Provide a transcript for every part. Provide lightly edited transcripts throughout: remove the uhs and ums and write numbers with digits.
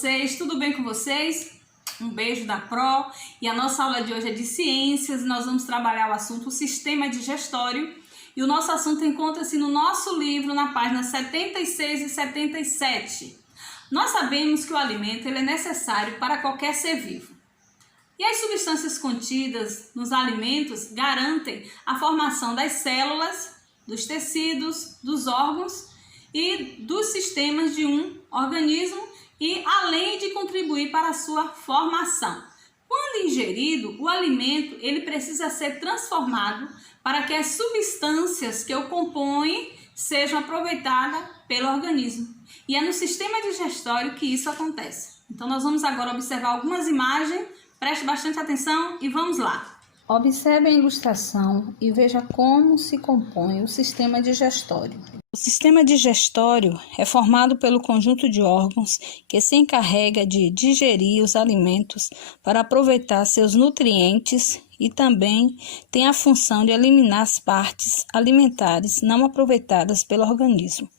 vocês? Tudo bem com vocês? Um beijo da Pro. E a nossa aula de hoje é de ciências. Nós vamos trabalhar o assunto o sistema digestório. E o nosso assunto encontra-se no nosso livro, na página 76 e 77. Nós sabemos que o alimento ele é necessário para qualquer ser vivo. E as substâncias contidas nos alimentos garantem a formação das células, dos tecidos, dos órgãos e dos sistemas de um organismo e além de contribuir para a sua formação. Quando ingerido, o alimento ele precisa ser transformado para que as substâncias que o compõem sejam aproveitadas pelo organismo. E é no sistema digestório que isso acontece. Então nós vamos agora observar algumas imagens, preste bastante atenção e vamos lá. Observe a ilustração e veja como se compõe o sistema digestório. O sistema digestório é formado pelo conjunto de órgãos que se encarrega de digerir os alimentos para aproveitar seus nutrientes e também tem a função de eliminar as partes alimentares não aproveitadas pelo organismo.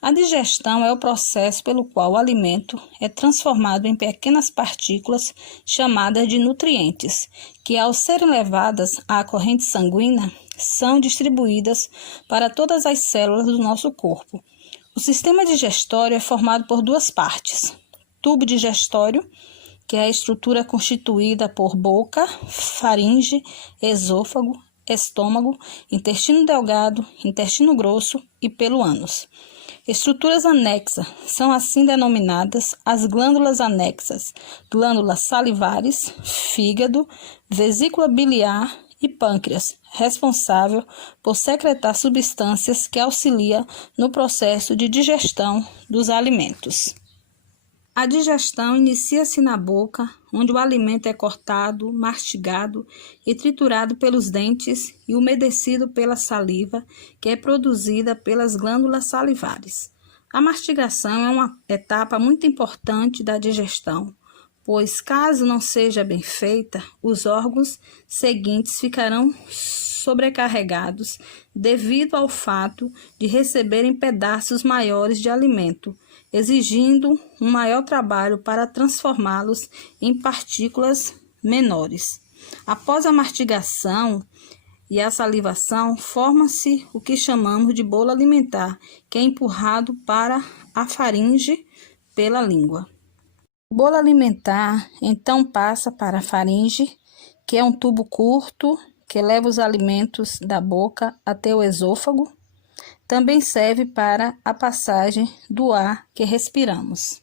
A digestão é o processo pelo qual o alimento é transformado em pequenas partículas chamadas de nutrientes, que ao serem levadas à corrente sanguínea, são distribuídas para todas as células do nosso corpo. O sistema digestório é formado por duas partes: tubo digestório, que é a estrutura constituída por boca, faringe, esôfago, estômago, intestino delgado, intestino grosso e pelo ânus. Estruturas anexas são assim denominadas as glândulas anexas, glândulas salivares, fígado, vesícula biliar e pâncreas, responsável por secretar substâncias que auxiliam no processo de digestão dos alimentos. A digestão inicia-se na boca, onde o alimento é cortado, mastigado e triturado pelos dentes e umedecido pela saliva, que é produzida pelas glândulas salivares. A mastigação é uma etapa muito importante da digestão, pois, caso não seja bem feita, os órgãos seguintes ficarão sobrecarregados devido ao fato de receberem pedaços maiores de alimento, exigindo um maior trabalho para transformá-los em partículas menores. Após a mastigação e a salivação, forma-se o que chamamos de bolo alimentar, que é empurrado para a faringe pela língua. O bolo alimentar então passa para a faringe, que é um tubo curto que leva os alimentos da boca até o esôfago. Também serve para a passagem do ar que respiramos.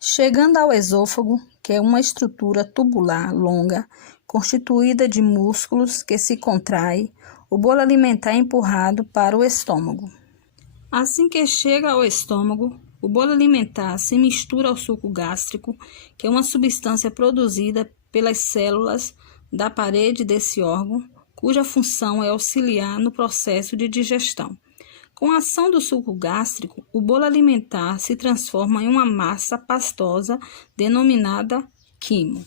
Chegando ao esôfago, que é uma estrutura tubular longa, constituída de músculos que se contraem, o bolo alimentar é empurrado para o estômago. Assim que chega ao estômago, o bolo alimentar se mistura ao suco gástrico, que é uma substância produzida pelas células da parede desse órgão, cuja função é auxiliar no processo de digestão. Com a ação do suco gástrico, o bolo alimentar se transforma em uma massa pastosa denominada quimo.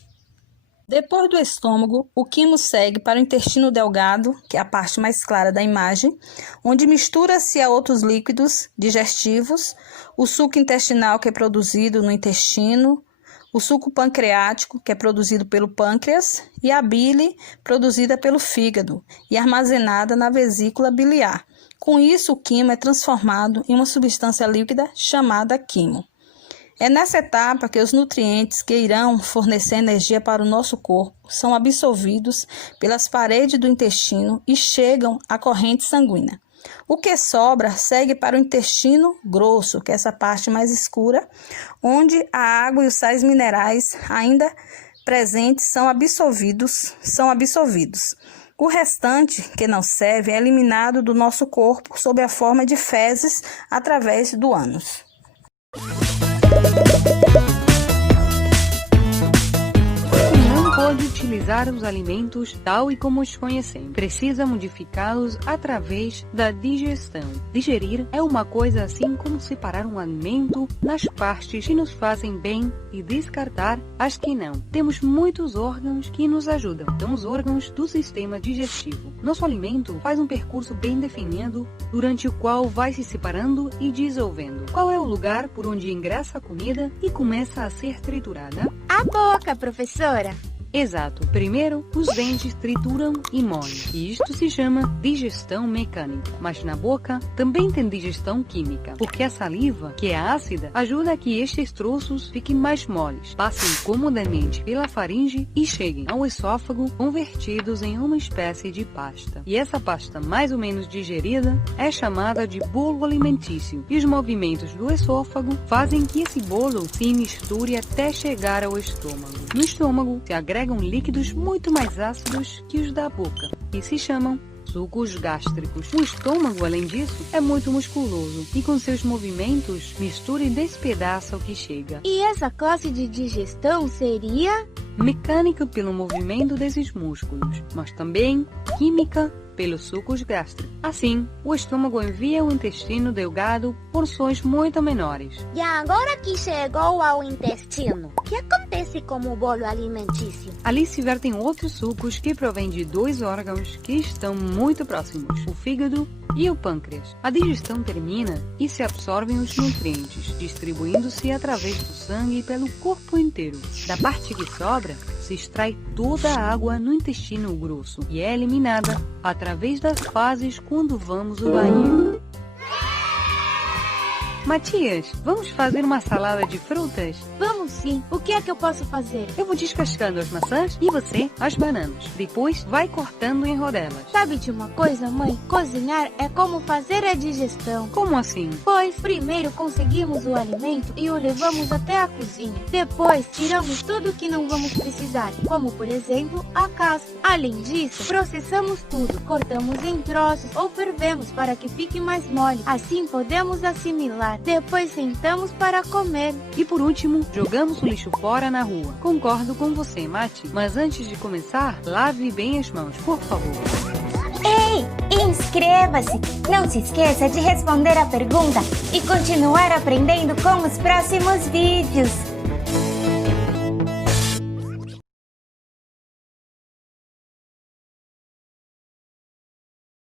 Depois do estômago, o quimo segue para o intestino delgado, que é a parte mais clara da imagem, onde mistura-se a outros líquidos digestivos, o suco intestinal, que é produzido no intestino, o suco pancreático, que é produzido pelo pâncreas, e a bile, produzida pelo fígado e armazenada na vesícula biliar. Com isso, o quimo é transformado em uma substância líquida chamada quimo. É nessa etapa que os nutrientes que irão fornecer energia para o nosso corpo são absorvidos pelas paredes do intestino e chegam à corrente sanguínea. O que sobra segue para o intestino grosso, que é essa parte mais escura, onde a água e os sais minerais ainda presentes são absorvidos. O restante, que não serve, é eliminado do nosso corpo sob a forma de fezes através do ânus. Terminando por pode utilizar os alimentos tal e como os conhecemos. Precisa modificá-los através da digestão. Digerir é uma coisa assim como separar um alimento nas partes que nos fazem bem e descartar as que não. Temos muitos órgãos que nos ajudam. São os órgãos do sistema digestivo. Nosso alimento faz um percurso bem definido, durante o qual vai se separando e dissolvendo. Qual é o lugar por onde ingressa a comida e começa a ser triturada? A boca, professora. Exato. Primeiro, os dentes trituram e moem. E isto se chama digestão mecânica. Mas na boca também tem digestão química, porque a saliva, que é ácida, ajuda a que estes troços fiquem mais moles, passem comodamente pela faringe e cheguem ao esôfago convertidos em uma espécie de pasta. E essa pasta mais ou menos digerida é chamada de bolo alimentício. E os movimentos do esôfago fazem que esse bolo se misture até chegar ao estômago. No estômago se agregam líquidos muito mais ácidos que os da boca e se chamam sucos gástricos. O estômago, além disso, é muito musculoso e com seus movimentos mistura e despedaça o que chega. E essa classe de digestão seria? Mecânica pelo movimento desses músculos, mas também química pelos sucos gástricos. Assim, o estômago envia ao intestino delgado porções muito menores. E agora que chegou ao intestino, o que acontece com o bolo alimentício? Ali se vertem outros sucos que provêm de dois órgãos que estão muito próximos, o fígado e o pâncreas. A digestão termina e se absorvem os nutrientes, distribuindo-se através do sangue pelo corpo inteiro. Da parte que sobra, se extrai toda a água no intestino grosso e é eliminada através das fases quando vamos ao banheiro. Matias, vamos fazer uma salada de frutas? Vamos sim. O que é que eu posso fazer? Eu vou descascando as maçãs e você as bananas. Depois vai cortando em rodelas. Sabe de uma coisa, mãe? Cozinhar é como fazer a digestão. Como assim? Pois primeiro conseguimos o alimento e o levamos até a cozinha. Depois tiramos tudo que não vamos precisar, como por exemplo a casca. Além disso, processamos tudo, cortamos em troços ou fervemos para que fique mais mole. Assim podemos assimilar. Depois sentamos para comer. E por último, jogamos o lixo fora na rua. Concordo com você, Mati, mas antes de começar, lave bem as mãos, por favor. Ei, inscreva-se! Não se esqueça de responder a pergunta e continuar aprendendo com os próximos vídeos.